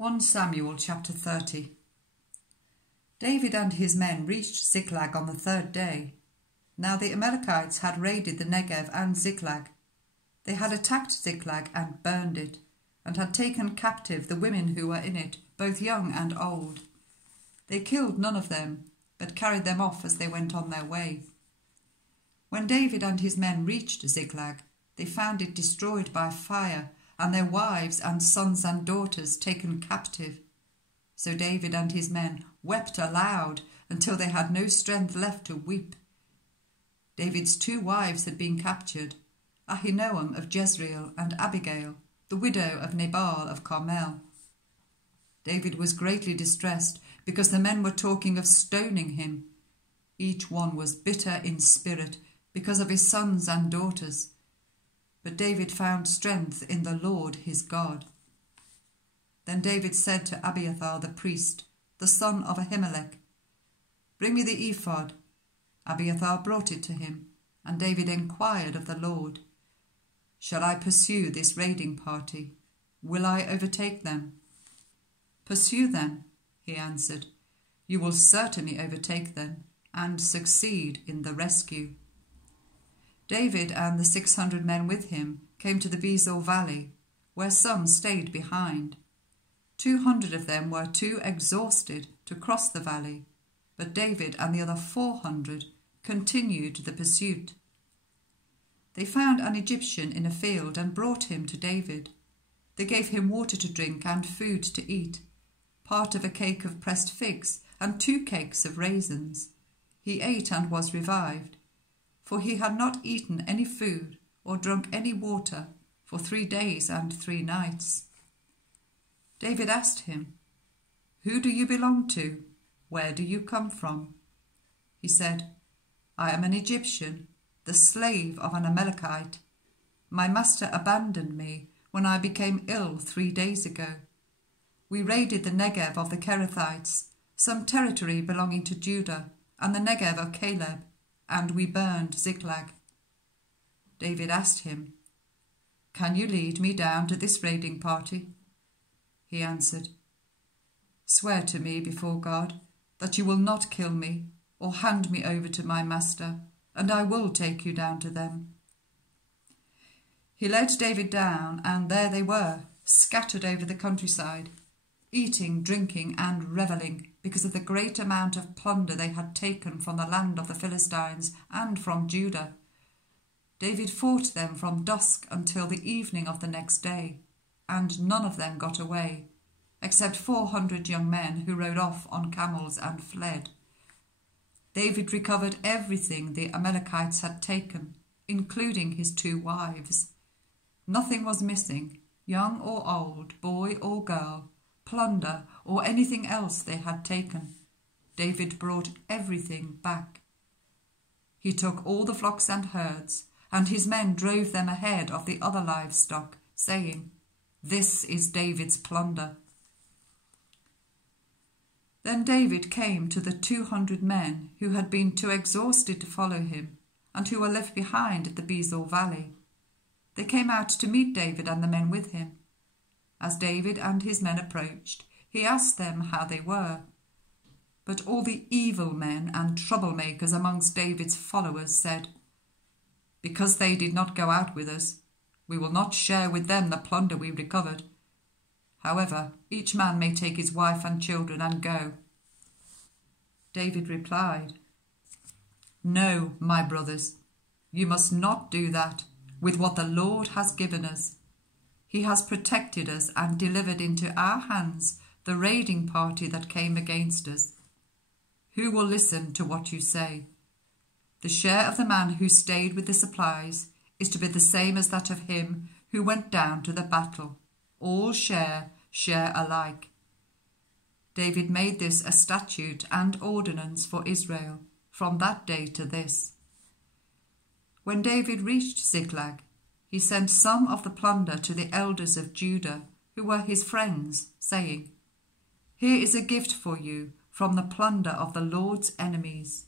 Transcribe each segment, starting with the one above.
1 Samuel chapter 30. David and his men reached Ziklag on the third day. Now the Amalekites had raided the Negev and Ziklag. They had attacked Ziklag and burned it, and had taken captive the women who were in it, both young and old. They killed none of them, but carried them off as they went on their way. When David and his men reached Ziklag, they found it destroyed by fire, and their wives and sons and daughters taken captive. So David and his men wept aloud until they had no strength left to weep. David's 2 wives had been captured, Ahinoam of Jezreel and Abigail, the widow of Nabal of Carmel. David was greatly distressed because the men were talking of stoning him. Each one was bitter in spirit because of his sons and daughters. But David found strength in the Lord his God. Then David said to Abiathar the priest, the son of Ahimelech, "Bring me the ephod." Abiathar brought it to him, and David inquired of the Lord, "Shall I pursue this raiding party? Will I overtake them?" "Pursue them," he answered. "You will certainly overtake them and succeed in the rescue." David and the 600 men with him came to the Bezor valley, where some stayed behind. 200 of them were too exhausted to cross the valley, but David and the other 400 continued the pursuit. They found an Egyptian in a field and brought him to David. They gave him water to drink and food to eat, part of a cake of pressed figs and 2 cakes of raisins. He ate and was revived, for he had not eaten any food or drunk any water for 3 days and 3 nights. David asked him, "Who do you belong to? Where do you come from?" He said, "I am an Egyptian, the slave of an Amalekite. My master abandoned me when I became ill 3 days ago. We raided the Negev of the Kerethites, some territory belonging to Judah, and the Negev of Caleb, and we burned Ziklag." David asked him, "Can you lead me down to this raiding party?" He answered, "Swear to me before God that you will not kill me or hand me over to my master, and I will take you down to them." He led David down, and there they were, scattered over the countryside, eating, drinking, and revelling because of the great amount of plunder they had taken from the land of the Philistines and from Judah. David fought them from dusk until the evening of the next day, and none of them got away, except 400 young men who rode off on camels and fled. David recovered everything the Amalekites had taken, including his 2 wives. Nothing was missing, young or old, boy or girl, plunder or anything else they had taken. David brought everything back. He took all the flocks and herds, and his men drove them ahead of the other livestock, saying, "This is David's plunder." Then David came to the 200 men who had been too exhausted to follow him and who were left behind at the Bezor valley. They came out to meet David and the men with him. As David and his men approached, he asked them how they were. But all the evil men and troublemakers amongst David's followers said, "Because they did not go out with us, we will not share with them the plunder we recovered. However, each man may take his wife and children and go." David replied, "No, my brothers, you must not do that with what the Lord has given us. He has protected us and delivered into our hands the raiding party that came against us. Who will listen to what you say? The share of the man who stayed with the supplies is to be the same as that of him who went down to the battle. All share alike." David made this a statute and ordinance for Israel from that day to this. When David reached Ziklag, he sent some of the plunder to the elders of Judah, who were his friends, saying, "Here is a gift for you from the plunder of the Lord's enemies."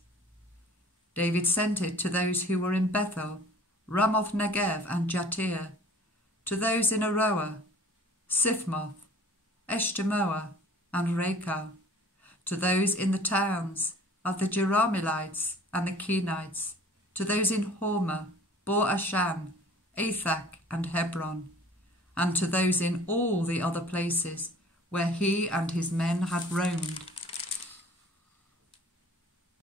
David sent it to those who were in Bethel, Ramoth Negev and Jattir, to those in Aroer, Sifmoth, Eshtemoa, and Rechau, to those in the towns of the Jerahmeelites and the Kenites, to those in Hormah, Bor-Ashan, Athak, and Hebron, and to those in all the other places where he and his men had roamed,